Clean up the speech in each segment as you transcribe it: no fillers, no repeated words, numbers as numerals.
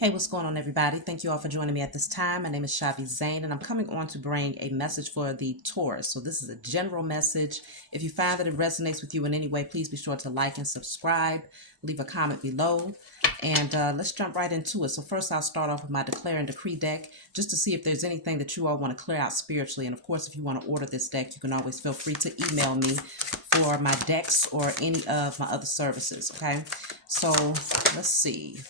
Hey, what's going on, everybody? Thank you all for joining me at this time. My name is Shavi Zane, and I'm coming on to bring a message for the Taurus. So this is a general message. If you find that it resonates with you in any way, please be sure to like and subscribe. Leave a comment below, and let's jump right into it. So first, I'll start off with my Declare and Decree deck, just to see if there's anything that you all want to clear out spiritually. And of course, if you want to order this deck, you can always feel free to email me for my decks or any of my other services, okay? So let's see.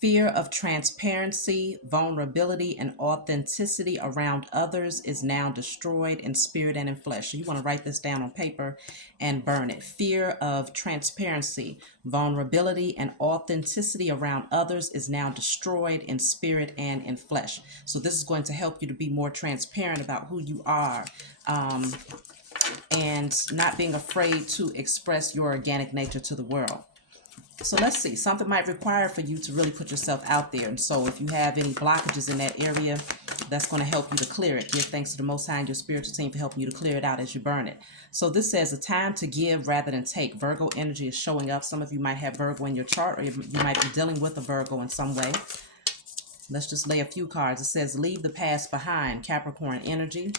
Fear of transparency, vulnerability, and authenticity around others is now destroyed in spirit and in flesh. So you want to write this down on paper and burn it. Fear of transparency, vulnerability, and authenticity around others is now destroyed in spirit and in flesh. So this is going to help you to be more transparent about who you are. And not being afraid to express your organic nature to the world. So let's see, something might require for you to really put yourself out there. And so if you have any blockages in that area, that's going to help you to clear it. Give thanks to the Most High and your spiritual team for helping you to clear it out as you burn it. So this says a time to give rather than take. Virgo energy is showing up. Some of you might have Virgo in your chart, or you might be dealing with a Virgo in some way. Let's just lay a few cards. It says leave the past behind. Capricorn energy.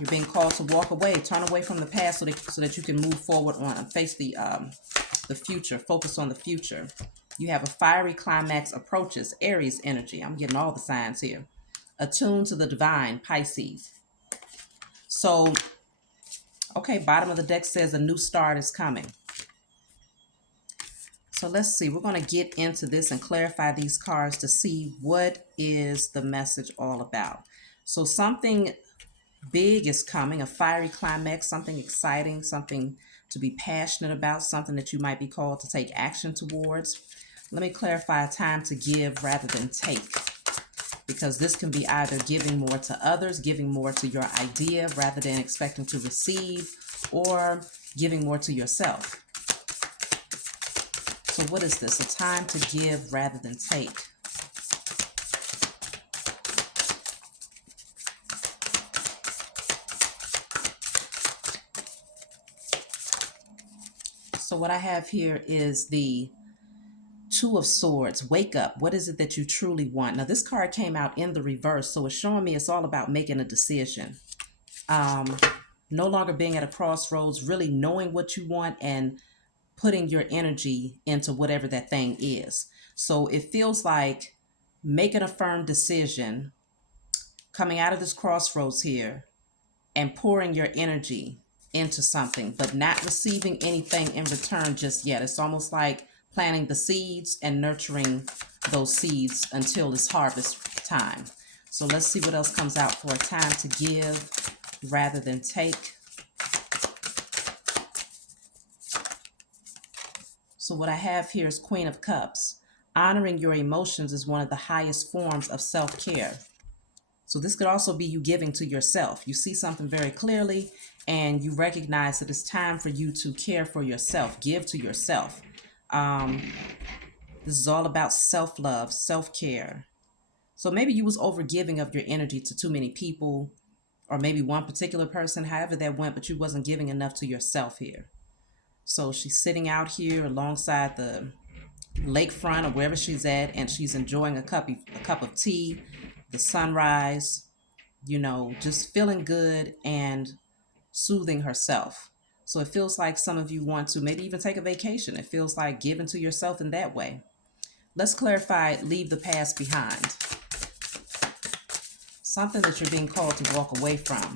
You're being called to walk away, turn away from the past so that you can move forward on and face the future, focus on the future. You have a fiery climax approaches, Aries energy. I'm getting all the signs here. Attuned to the divine, Pisces. So, okay, bottom of the deck says a new start is coming. So let's see, we're going to get into this and clarify these cards to see what is the message all about. So something big is coming, a fiery climax, something exciting, something to be passionate about, something that you might be called to take action towards. Let me clarify a time to give rather than take, because this can be either giving more to others, giving more to your idea rather than expecting to receive, or giving more to yourself. So what is this? A time to give rather than take. So what I have here is the Two of Swords. Wake up. What is it that you truly want? Now, this card came out in the reverse, so it's showing me it's all about making a decision. No longer being at a crossroads, really knowing what you want and putting your energy into whatever that thing is. So it feels like making a firm decision, coming out of this crossroads here, and pouring your energy into something, but not receiving anything in return just yet. It's almost like planting the seeds and nurturing those seeds until it's harvest time. So let's see what else comes out for a time to give rather than take. So what I have here is Queen of Cups. Honoring your emotions is one of the highest forms of self-care. So this could also be you giving to yourself. You see something very clearly and you recognize that it's time for you to care for yourself, give to yourself. This is all about self-love, self-care. So maybe you was overgiving of your energy to too many people, or maybe one particular person, however that went, but you wasn't giving enough to yourself here. So she's sitting out here alongside the lakefront or wherever she's at, and she's enjoying a cup of tea, the sunrise, just feeling good and soothing herself. So it feels like some of you want to maybe even take a vacation. It feels like giving to yourself in that way. Let's clarify, leave the past behind. Something that you're being called to walk away from.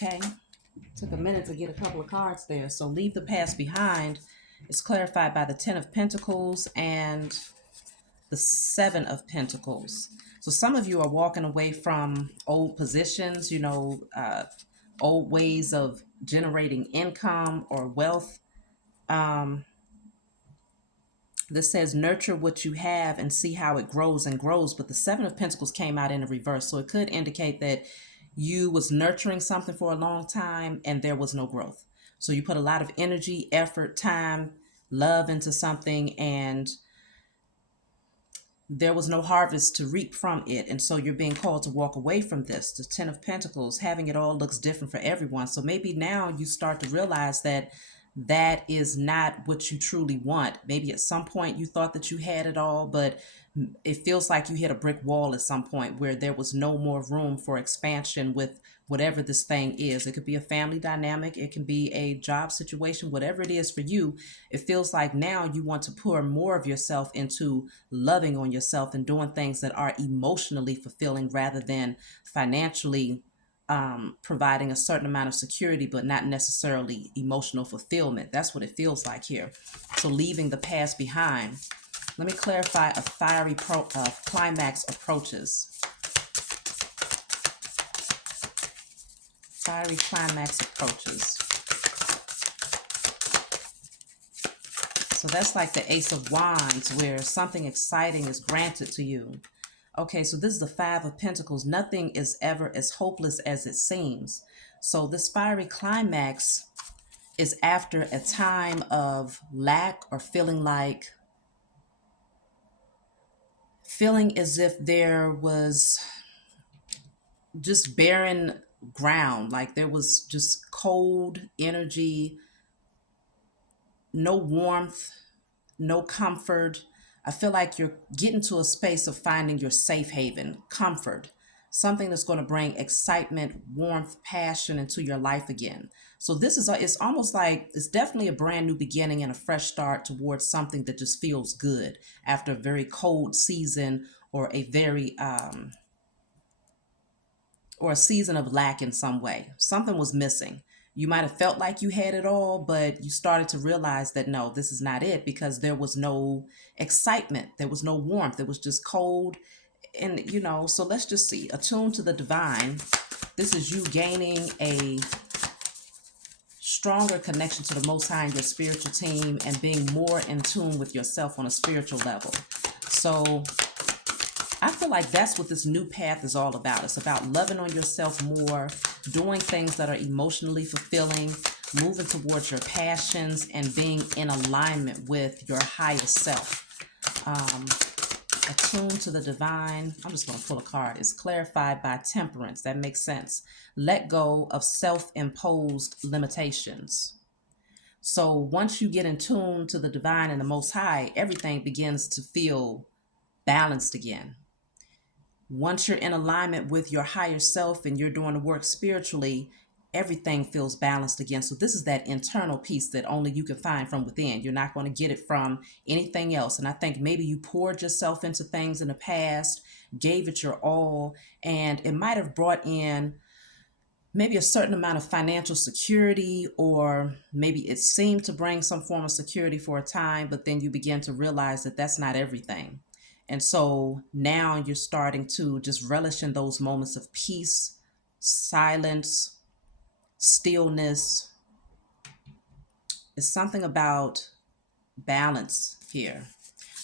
Okay, took a minute to get a couple of cards there. So leave the past behind is clarified by the Ten of Pentacles and the Seven of Pentacles. So some of you are walking away from old positions, old ways of generating income or wealth. This says nurture what you have and see how it grows and grows. But the Seven of Pentacles came out in the reverse. So it could indicate that you was nurturing something for a long time and there was no growth. So you put a lot of energy, effort, time, love into something, and there was no harvest to reap from it. And so you're being called to walk away from this. The Ten of Pentacles, having it all looks different for everyone. So maybe now you start to realize that that is not what you truly want. Maybe at some point you thought that you had it all, but it feels like you hit a brick wall at some point where there was no more room for expansion with whatever this thing is. It could be a family dynamic, it can be a job situation, whatever it is for you. It feels like now you want to pour more of yourself into loving on yourself and doing things that are emotionally fulfilling rather than financially providing a certain amount of security, but not necessarily emotional fulfillment. That's what it feels like here. So leaving the past behind. Let me clarify a fiery climax approaches. Fiery climax approaches. So that's like the Ace of Wands, where something exciting is granted to you. Okay, so this is the Five of Pentacles. Nothing is ever as hopeless as it seems. So this fiery climax is after a time of lack or feeling as if there was just barren ground, like there was just cold energy, no warmth, no comfort. I feel like you're getting to a space of finding your safe haven, comfort, something that's going to bring excitement, warmth, passion into your life again. So it's almost like it's definitely a brand new beginning and a fresh start towards something that just feels good after a very cold season or or a season of lack in some way. Something was missing. You might have felt like you had it all, but you started to realize that no, this is not it, because there was no excitement. There was no warmth. It was just cold. And, so let's just see. Attuned to the divine. This is you gaining a stronger connection to the Most High and your spiritual team and being more in tune with yourself on a spiritual level. So I feel like that's what this new path is all about. It's about loving on yourself more, doing things that are emotionally fulfilling, moving towards your passions, and being in alignment with your highest self. Attuned to the divine. I'm just going to pull a card. It's clarified by temperance. That makes sense. Let go of self-imposed limitations. So once you get in tune to the divine and the Most High, everything begins to feel balanced again. Once you're in alignment with your higher self and you're doing the work spiritually, everything feels balanced again. So this is that internal peace that only you can find from within. You're not going to get it from anything else. And I think maybe you poured yourself into things in the past, gave it your all, and it might have brought in maybe a certain amount of financial security, or maybe it seemed to bring some form of security for a time, but then you begin to realize that that's not everything. And so now you're starting to just relish in those moments of peace, silence, stillness. It's something about balance here.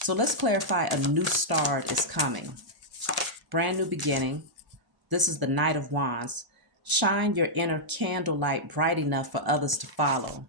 So let's clarify a new start is coming. Brand new beginning. This is the Knight of Wands. Shine your inner candlelight bright enough for others to follow.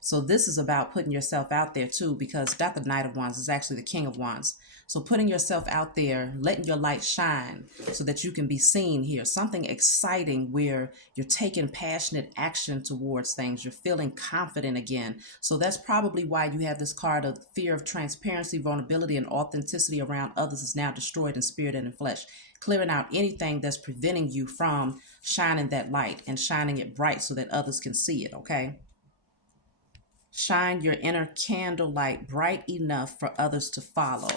So this is about putting yourself out there too, because not the Knight of Wands is actually the King of Wands. So putting yourself out there, letting your light shine so that you can be seen here. Something exciting where you're taking passionate action towards things. You're feeling confident again. So that's probably why you have this card of fear of transparency, vulnerability, and authenticity around others is now destroyed in spirit and in flesh. Clearing out anything that's preventing you from shining that light and shining it bright so that others can see it, okay? Shine your inner candlelight bright enough for others to follow.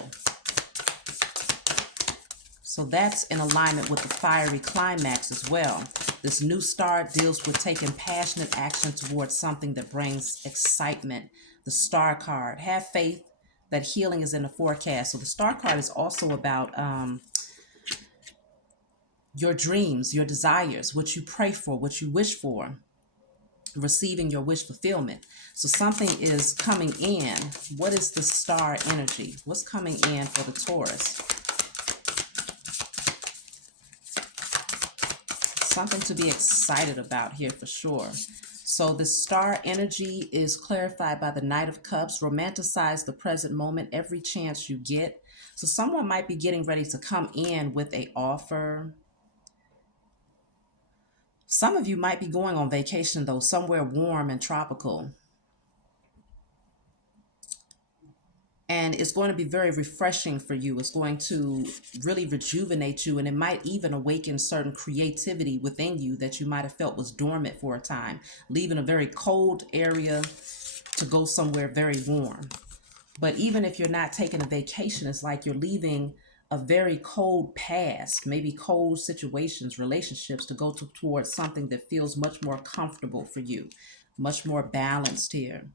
So that's in alignment with the fiery climax as well. This new start deals with taking passionate action towards something that brings excitement. The Star card. Have faith that healing is in the forecast. So the Star card is also about your dreams, your desires, what you pray for, what you wish for. Receiving your wish fulfillment. So something is coming in. What is the star energy? What's coming in for the Taurus? something to be excited about here for sure. So the star energy is clarified by the Knight of Cups. Romanticize the present moment every chance you get. So someone might be getting ready to come in with a offer. Some of you might be going on vacation though, somewhere warm and tropical. And it's going to be very refreshing for you. It's going to really rejuvenate you, and it might even awaken certain creativity within you that you might have felt was dormant for a time, leaving a very cold area to go somewhere very warm. But even if you're not taking a vacation, it's like you're leaving a very cold past, maybe cold situations, relationships, to go towards something that feels much more comfortable for you, much more balanced here,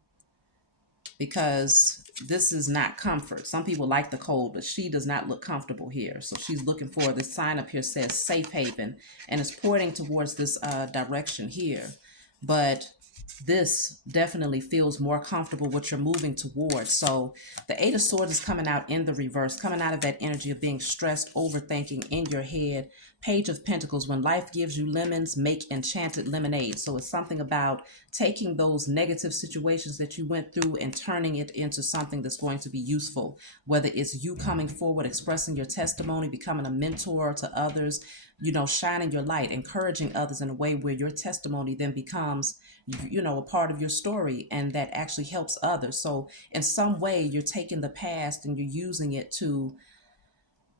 because this is not comfort. Some people like the cold, but she does not look comfortable here. So she's looking for, the sign up here says safe haven, and it's pointing towards this direction here. But this definitely feels more comfortable what you're moving towards. So the Eight of Swords is coming out in the reverse, coming out of that energy of being stressed, overthinking in your head. Page of Pentacles, when life gives you lemons, make enchanted lemonade. So it's something about taking those negative situations that you went through and turning it into something that's going to be useful. Whether it's you coming forward, expressing your testimony, becoming a mentor to others, shining your light, encouraging others in a way where your testimony then becomes, a part of your story, and that actually helps others. So in some way, you're taking the past and you're using it to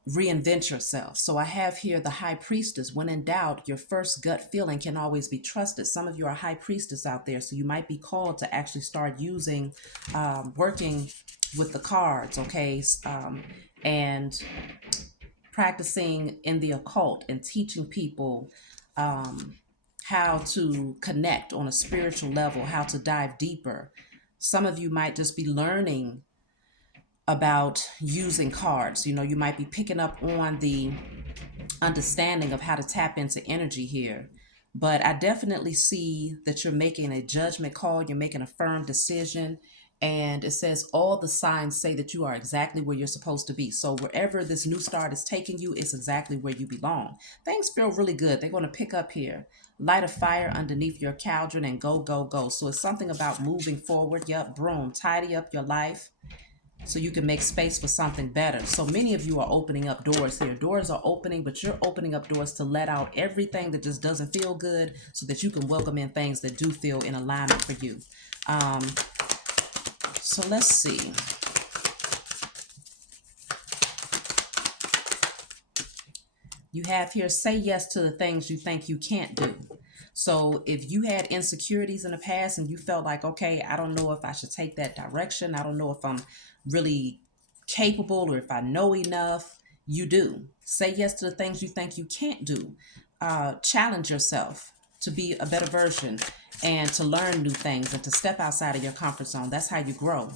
reinvent yourself. So I have here the High Priestess. When in doubt, your first gut feeling can always be trusted. Some of you are High Priestess out there, so you might be called to actually start using, working with the cards, okay, and practicing in the occult and teaching people how to connect on a spiritual level, how to dive deeper. Some of you might just be learning about using cards. You might be picking up on the understanding of how to tap into energy here. But I definitely see that you're making a judgment call, you're making a firm decision, and it says all the signs say that you are exactly where you're supposed to be. So wherever this new start is taking you, it's exactly where you belong. Things feel really good. They're going to pick up here. Light a fire underneath your cauldron and go, go, go. So it's something about moving forward. Yep, broom, tidy up your life so you can make space for something better. So many of you are opening up doors here. Doors are opening, but you're opening up doors to let out everything that just doesn't feel good so that you can welcome in things that do feel in alignment for you. So let's see. You have here, say yes to the things you think you can't do. So if you had insecurities in the past and you felt like, okay, I don't know if I should take that direction, I don't know if I'm really capable or if I know enough, you do. Say yes to the things you think you can't do. Challenge yourself to be a better version and to learn new things and to step outside of your comfort zone. That's how you grow.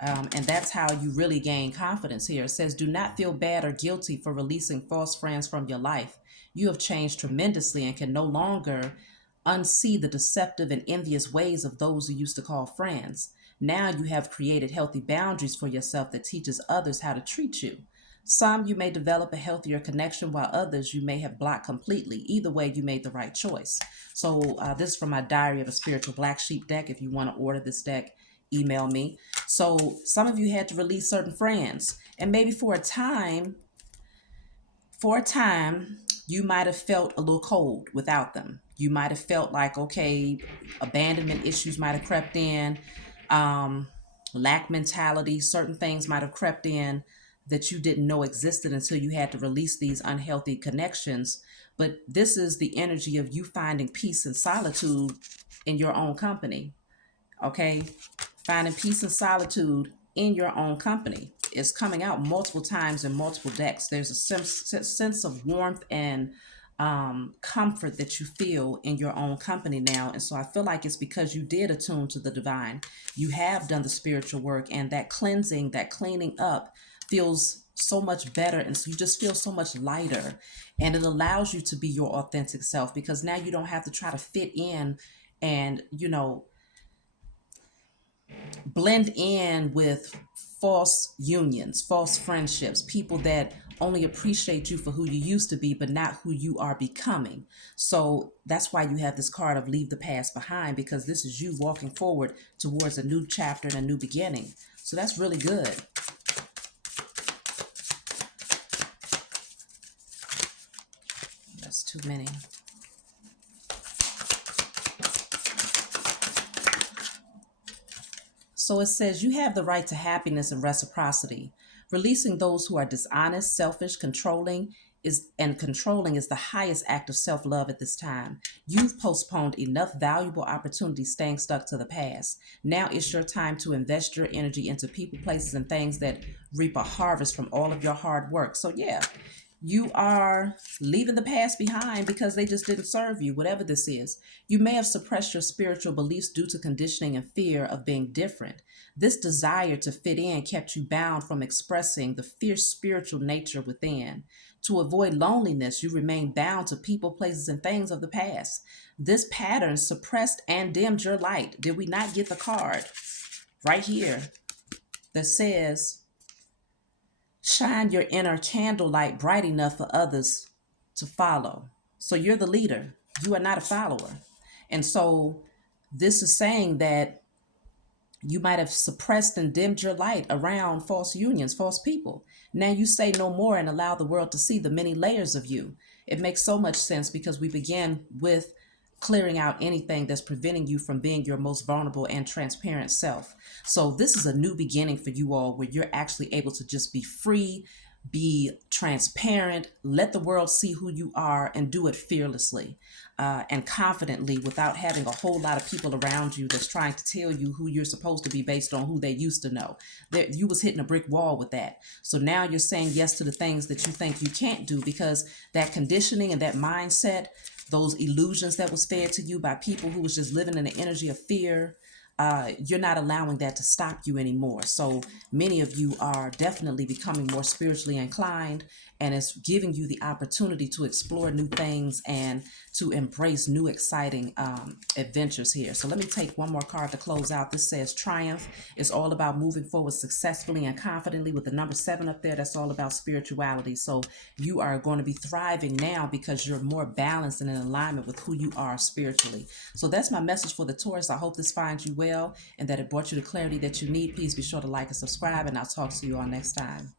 And that's how you really gain confidence here. It says, do not feel bad or guilty for releasing false friends from your life. You have changed tremendously and can no longer unsee the deceptive and envious ways of those who used to call friends. Now you have created healthy boundaries for yourself that teaches others how to treat you. Some you may develop a healthier connection, while others you may have blocked completely. Either way, you made the right choice. So this is from my Diary of a Spiritual Black Sheep deck. If you want to order this deck, email me. So some of you had to release certain friends, and maybe for a time, you might have felt a little cold without them. You might have felt like, okay, abandonment issues might have crept in, lack mentality, certain things might have crept in that you didn't know existed until you had to release these unhealthy connections. But this is the energy of you finding peace and solitude in your own company. Okay, finding peace and solitude in your own company is coming out multiple times in multiple decks. There's a sense of warmth and comfort that you feel in your own company now. And so I feel like it's because you did attune to the divine. You have done the spiritual work, and that cleansing, that cleaning up feels so much better. And so you just feel so much lighter, and it allows you to be your authentic self, because now you don't have to try to fit in and, blend in with false unions, false friendships, people that only appreciate you for who you used to be, but not who you are becoming. So that's why you have this card of leave the past behind, because this is you walking forward towards a new chapter and a new beginning. So that's really good. That's too many. So it says you have the right to happiness and reciprocity. Releasing those who are dishonest, selfish, controlling is the highest act of self-love at this time. You've postponed enough valuable opportunities staying stuck to the past. Now it's your time to invest your energy into people, places, and things that reap a harvest from all of your hard work. So yeah, you are leaving the past behind because they just didn't serve you, whatever this is. You may have suppressed your spiritual beliefs due to conditioning and fear of being different. This desire to fit in kept you bound from expressing the fierce spiritual nature within. To avoid loneliness, you remain bound to people, places, and things of the past. This pattern suppressed and dimmed your light. Did we not get the card right here that says, shine your inner candlelight bright enough for others to follow? So you're the leader. You are not a follower. And so this is saying that you might have suppressed and dimmed your light around false unions, false people. Now you say no more and allow the world to see the many layers of you. It makes so much sense because we begin with clearing out anything that's preventing you from being your most vulnerable and transparent self. So this is a new beginning for you all where you're actually able to just be free, be transparent, let the world see who you are, and do it fearlessly and confidently without having a whole lot of people around you that's trying to tell you who you're supposed to be based on who they used to know. You was hitting a brick wall with that. So now you're saying yes to the things that you think you can't do because that conditioning and that mindset, those illusions that was fed to you by people who was just living in the energy of fear, you're not allowing that to stop you anymore. So many of you are definitely becoming more spiritually inclined, and it's giving you the opportunity to explore new things and to embrace new exciting adventures here. So let me take one more card to close out. This says triumph. It's all about moving forward successfully and confidently with the number 7 up there. That's all about spirituality. So you are going to be thriving now because you're more balanced and in alignment with who you are spiritually. So that's my message for the Taurus. I hope this finds you well and that it brought you the clarity that you need. Please be sure to like and subscribe, and I'll talk to you all next time.